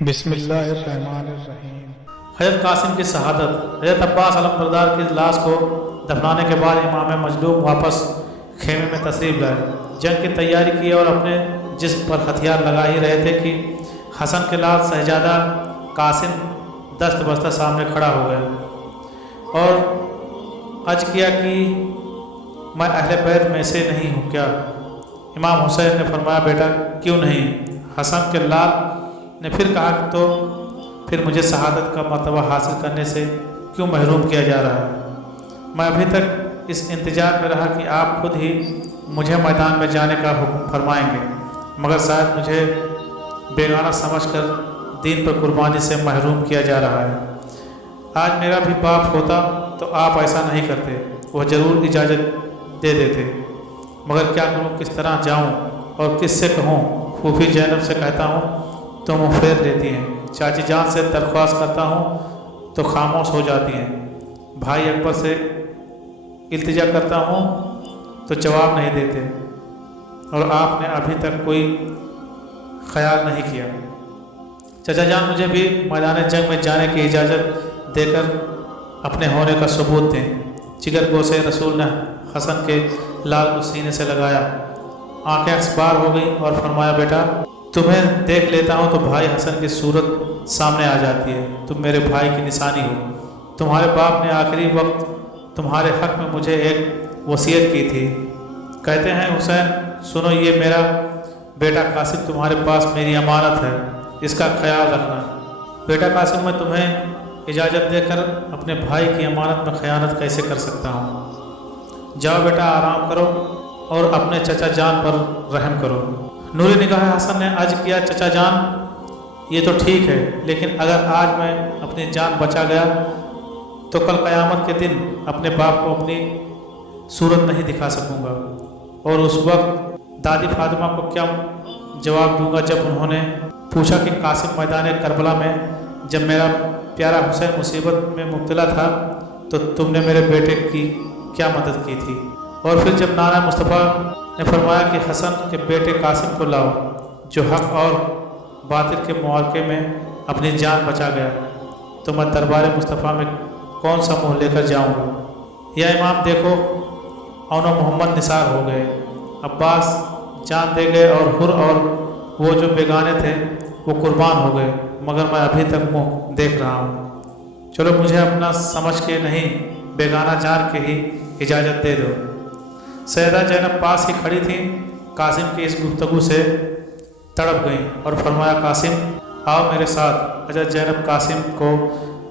بسم اللہ الرحمن الرحیم۔ حضرت قاسم کی شہادت۔ حضرت عباس علمبردار کی لاش کو دفنانے کے بعد امام مظلوم واپس خیمے میں تشریف لائے، جنگ کی تیاری کی اور اپنے جسم پر ہتھیار لگا ہی رہے تھے کہ حسن کے لال شہزادہ قاسم دست بستہ سامنے کھڑا ہو گیا اور عرض کیا کہ میں اہل بیت میں سے نہیں ہوں کیا؟ امام حسین نے فرمایا بیٹا کیوں نہیں؟ حسن کے لال نے پھر کہا کہ تو پھر مجھے شہادت کا مرتبہ حاصل کرنے سے کیوں محروم کیا جا رہا ہے؟ میں ابھی تک اس انتظار میں رہا کہ آپ خود ہی مجھے میدان میں جانے کا حکم فرمائیں گے، مگر شاید مجھے بیگانہ سمجھ کر دین پر قربانی سے محروم کیا جا رہا ہے۔ آج میرا بھی باپ ہوتا تو آپ ایسا نہیں کرتے، وہ ضرور اجازت دے دیتے، مگر کیا کروں، کس طرح جاؤں اور کس سے کہوں؟ پھوپھی زینب سے کہتا ہوں تو منہ پھیر لیتی ہیں، چاچی جان سے درخواست کرتا ہوں تو خاموش ہو جاتی ہیں، بھائی اکبر سے التجا کرتا ہوں تو جواب نہیں دیتے، اور آپ نے ابھی تک کوئی خیال نہیں کیا۔ چچا جان مجھے بھی میدان جنگ میں جانے کی اجازت دے کر اپنے ہونے کا ثبوت دیں۔ جگر گوشے رسول نے حسن کے لال کو سینے سے لگایا، آنکھیں اکسبار ہو گئیں اور فرمایا بیٹا تمہیں دیکھ لیتا ہوں تو بھائی حسن کی صورت سامنے آ جاتی ہے، تم میرے بھائی کی نشانی ہو۔ تمہارے باپ نے آخری وقت تمہارے حق میں مجھے ایک وصیت کی تھی، کہتے ہیں حسین سنو، یہ میرا بیٹا قاسم تمہارے پاس میری امانت ہے، اس کا خیال رکھنا۔ بیٹا قاسم میں تمہیں اجازت دے کر اپنے بھائی کی امانت میں خیانت کیسے کر سکتا ہوں؟ جاؤ بیٹا آرام کرو اور اپنے چچا جان پر رحم کرو۔ نوری نگاہ حسن نے عرض کیا چچا جان یہ تو ٹھیک ہے، لیکن اگر آج میں اپنی جان بچا گیا تو کل قیامت کے دن اپنے باپ کو اپنی صورت نہیں دکھا سکوں گا، اور اس وقت دادی فاطمہ کو کیا جواب دوں گا جب انہوں نے پوچھا کہ قاسم میدان کربلا میں جب میرا پیارا حسین مصیبت میں مبتلا تھا تو تم نے میرے بیٹے کی کیا مدد کی تھی؟ اور پھر جب نانا مصطفیٰ نے فرمایا کہ حسن کے بیٹے قاسم کو لاؤ جو حق اور باطل کے معرکے میں اپنی جان بچا گیا، تو میں دربار مصطفیٰ میں کون سا منہ لے کر جاؤں گا؟ یا امام دیکھو اون و محمد نثار ہو گئے، عباس جان دے گئے اور حر اور وہ جو بیگانے تھے وہ قربان ہو گئے، مگر میں ابھی تک منہ دیکھ رہا ہوں۔ چلو مجھے اپنا سمجھ کے نہیں بیگانہ جان کے ہی اجازت دے دو۔ سیدہ زینب پاس ہی کھڑی تھیں، قاسم کی اس گفتگو سے تڑپ گئیں اور فرمایا قاسم آؤ میرے ساتھ۔ حضرت زینب قاسم کو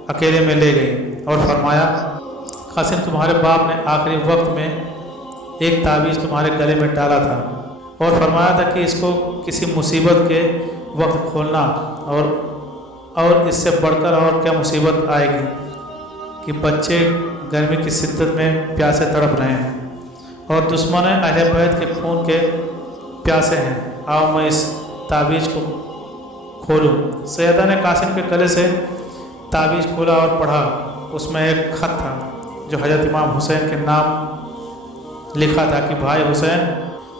اکیلے میں لے گئی اور فرمایا قاسم تمہارے باپ نے آخری وقت میں ایک تعویذ تمہارے گلے میں ڈالا تھا اور فرمایا تھا کہ اس کو کسی مصیبت کے وقت کھولنا، اور اس سے بڑھ کر اور کیا مصیبت آئے گی کہ بچے گرمی کی شدت میں پیاسے تڑپ رہے ہیں اور دشمن اہل بیت کے خون کے پیاسے ہیں، آؤ میں اس تعویذ کو کھولوں۔ سیدہ نے قاسم کے گلے سے تعویذ کھولا اور پڑھا، اس میں ایک خط تھا جو حضرت امام حسین کے نام لکھا تھا کہ بھائی حسین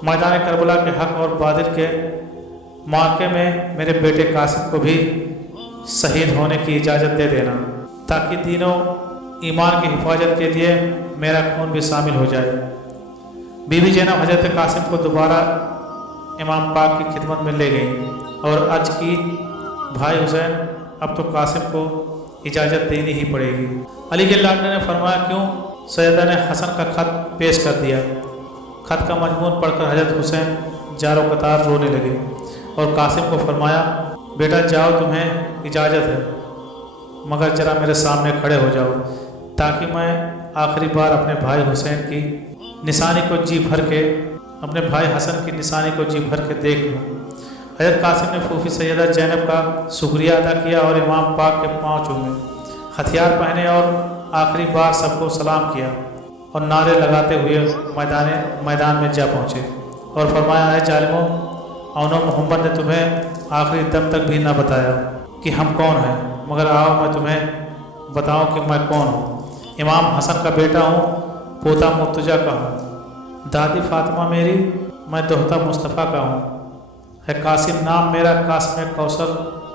میدان کربلا کے حق اور باطل کے معرکے میں میرے بیٹے قاسم کو بھی شہید ہونے کی اجازت دے دینا، تاکہ دین و ایمان کی حفاظت کے لیے میرا خون بھی شامل ہو جائے۔ بی بی زینب حضرت قاسم کو دوبارہ امام پاک کی خدمت میں لے گئی اور عرض کی بھائی حسین اب تو قاسم کو اجازت دینی ہی پڑے گی۔ علی کے لاڈلے نے فرمایا کیوں؟ سیدہ نے حسن کا خط پیش کر دیا۔ خط کا مضمون پڑھ کر حضرت حسین جار و قطار رونے لگے اور قاسم کو فرمایا بیٹا جاؤ تمہیں اجازت ہے، مگر ذرا میرے سامنے کھڑے ہو جاؤ تاکہ میں آخری بار اپنے بھائی حسین کی نشانی کو جی بھر کے اپنے بھائی حسن کی نشانی کو جی بھر کے دیکھ لوں۔ حضرت قاسم نے پھوپھی سیدہ زینب کا شکریہ ادا کیا اور امام پاک کے پاؤں چومے، ہتھیار پہنے اور آخری بار سب کو سلام کیا اور نعرے لگاتے ہوئے میدان میں جا پہنچے اور فرمایا ہے ظالموں، اون و محمد نے تمہیں آخری دم تک بھی نہ بتایا کہ ہم کون ہیں، مگر آؤ میں تمہیں بتاؤں کہ میں کون ہوں۔ امام حسن کا بیٹا ہوں، پوتا مرتضیٰ کا ہوں، دادی فاطمہ میری، میں دوہتا مصطفیٰ کا ہوں، ہے قاسم نام میرا، قاسم کوثر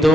2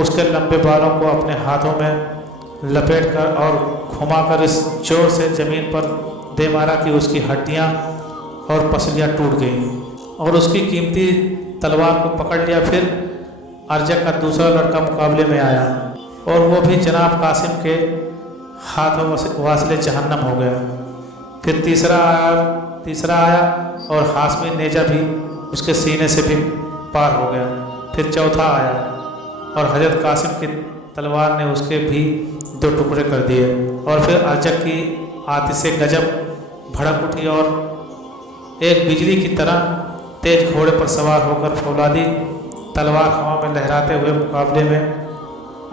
اس کے لمبے بالوں کو اپنے ہاتھوں میں لپیٹ کر اور گھما کر اس زور سے زمین پر دے مارا کہ اس کی ہڈیاں اور پسلیاں ٹوٹ گئیں اور اس کی قیمتی تلوار کو پکڑ لیا۔ پھر ارجک کا دوسرا لڑکا مقابلے میں آیا اور وہ بھی جناب قاسم کے ہاتھوں واصل جہنم ہو گیا۔ پھر تیسرا آیا اور ہاشمی نیزہ بھی اس کے سینے سے بھی پار ہو گیا۔ پھر چوتھا آیا اور حضرت قاسم کی تلوار نے اس کے بھی 2 ٹکڑے کر دیے۔ اور پھر ارجک کی آتش سے گجب بھڑک اٹھی اور ایک بجلی کی طرح تیز گھوڑے پر سوار ہو کر فولادی تلوار ہوا میں لہراتے ہوئے مقابلے میں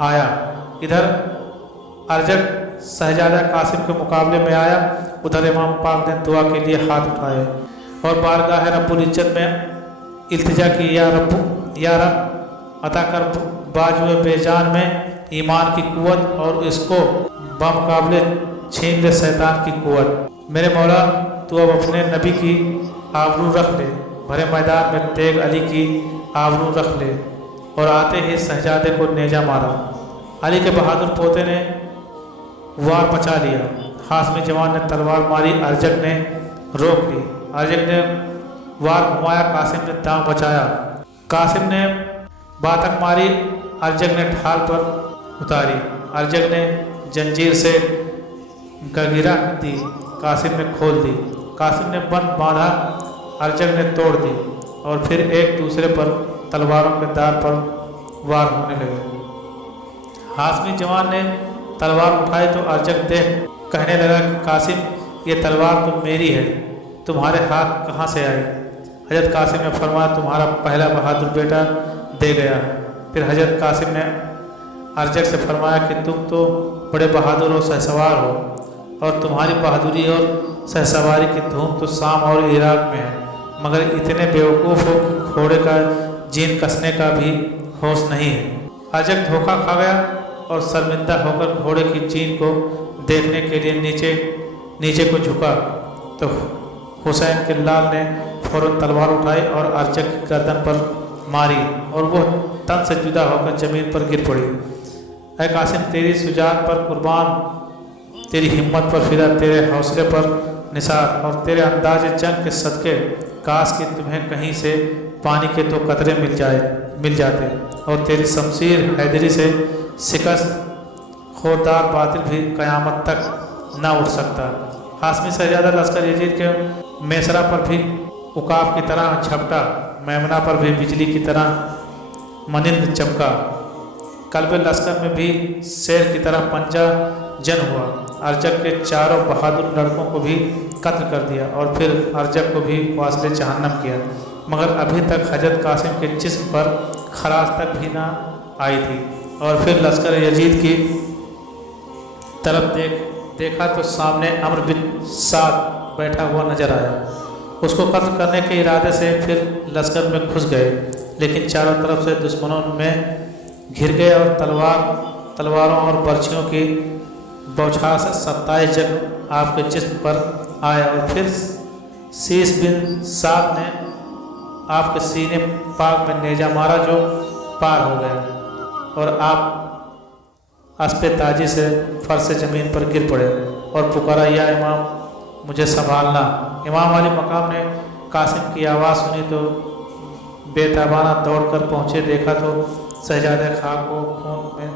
آیا۔ ادھر ارجک شہزادہ قاسم کے مقابلے میں آیا، ادھر امام پاک نے دعا کے لیے ہاتھ اٹھائے اور بارگاہ رب العزت میں التجا کی، یا رب عطا کر باجو بے جان میں ایمان کی قوت اور اس کو بمقابلے چھین لے شیطان کی قوت۔ میرے مولا تو اب اپنے نبی کی آبرو رکھ لے، بھرے میدان میں تیغ علی کی آبرو رکھ لے۔ اور آتے ہی شہزادے کو نیزہ مارا۔ علی کے بہادر پوتے نے وار بچا لیا۔ ہاشمی جوان نے تلوار ماری، ارجک نے روک لی۔ ارجک نے وار گھمایا، قاسم نے داؤں بچایا۔ قاسم نے باتک ماری، ارجک نے ڈھال پر اتاری۔ ارجک نے جنجیر سے گگیرا دی، قاسم نے کھول دی۔ قاسم نے بند باندھا، ارجک نے توڑ دی اور پھر ایک دوسرے پر تلواروں کے دار پر وار ہونے لگے۔ ہاشمی جوان نے تلوار اٹھائی تو ارجک دیکھ کہنے لگا کہ قاسم یہ تلوار تو میری ہے، تمہارے ہاتھ کہاں سے آئی؟ حضرت قاسم نے فرمایا تمہارا پہلا بہادر بیٹا دے گیا ہے۔ پھر حضرت قاسم نے ارجک سے فرمایا کہ تم تو بڑے بہادر اور شہسوار ہو اور تمہاری بہادری اور شہسواری کی دھوم تو شام اور عراق میں ہے، مگر اتنے بیوقوف ہو کہ گھوڑے کا جین کسنے کا بھی ہوش نہیں ہے۔ ارجک دھوکہ کھا گیا اور شرمندہ ہو کر گھوڑے کی جین کو دیکھنے کے لیے نیچے کو جھکا تو حسین کے لال نے فوراً تلوار اٹھائی اور ارجک کی گردن پر ماری اور وہ تن سے جدا ہو کر زمین پر گر پڑی۔ اے قاسم تیری شجاعت پر قربان، تیری ہمت پر فدا، تیرے حوصلے پر نثار اور تیرے انداز جنگ کے صدقے کاش کہ تمہیں کہیں سے پانی کے 2 قطرے مل جاتے اور تیری شمشیر حیدری سے شکست خوردار باطل بھی قیامت تک نہ اٹھ سکتا۔ ہاشمی شہزادہ لشکر یزید کے میسرا پر بھی عقاب کی طرح جھپٹا، میمنہ پر بھی بجلی کی طرح منند چمکا، قلب لشکر میں بھی شیر کی طرح پنجہ جن ہوا۔ ارجک کے 4 بہادر لڑکوں کو بھی قتل کر دیا اور پھر ارجک کو بھی واصل جہنم کیا، مگر ابھی تک حضرت قاسم کے جسم پر خراش تک بھی نہ آئی تھی۔ اور پھر لشکر یزید کی طرف دیکھا تو سامنے عمرو بن سعد بیٹھا ہوا نظر آیا۔ اس کو قتل کرنے کے ارادے سے پھر لشکر میں گھس گئے، لیکن چاروں طرف سے دشمنوں میں گھر گئے اور تلواروں اور برچھیوں کی بوچھار سے 27 جگ آپ کے جسم پر آئے اور پھر سیس بن سعد نے آپ کے سینے پاک میں نیزہ مارا جو پار ہو گیا اور آپ اسپِ تاجی سے فرش زمین پر گر پڑے اور پکارا یا امام مجھے سنبھالنا۔ امام علی مقام نے قاسم کی آواز سنی تو بے تابانہ دوڑ کر پہنچے، دیکھا تو شہزادہ خاک کو خون میں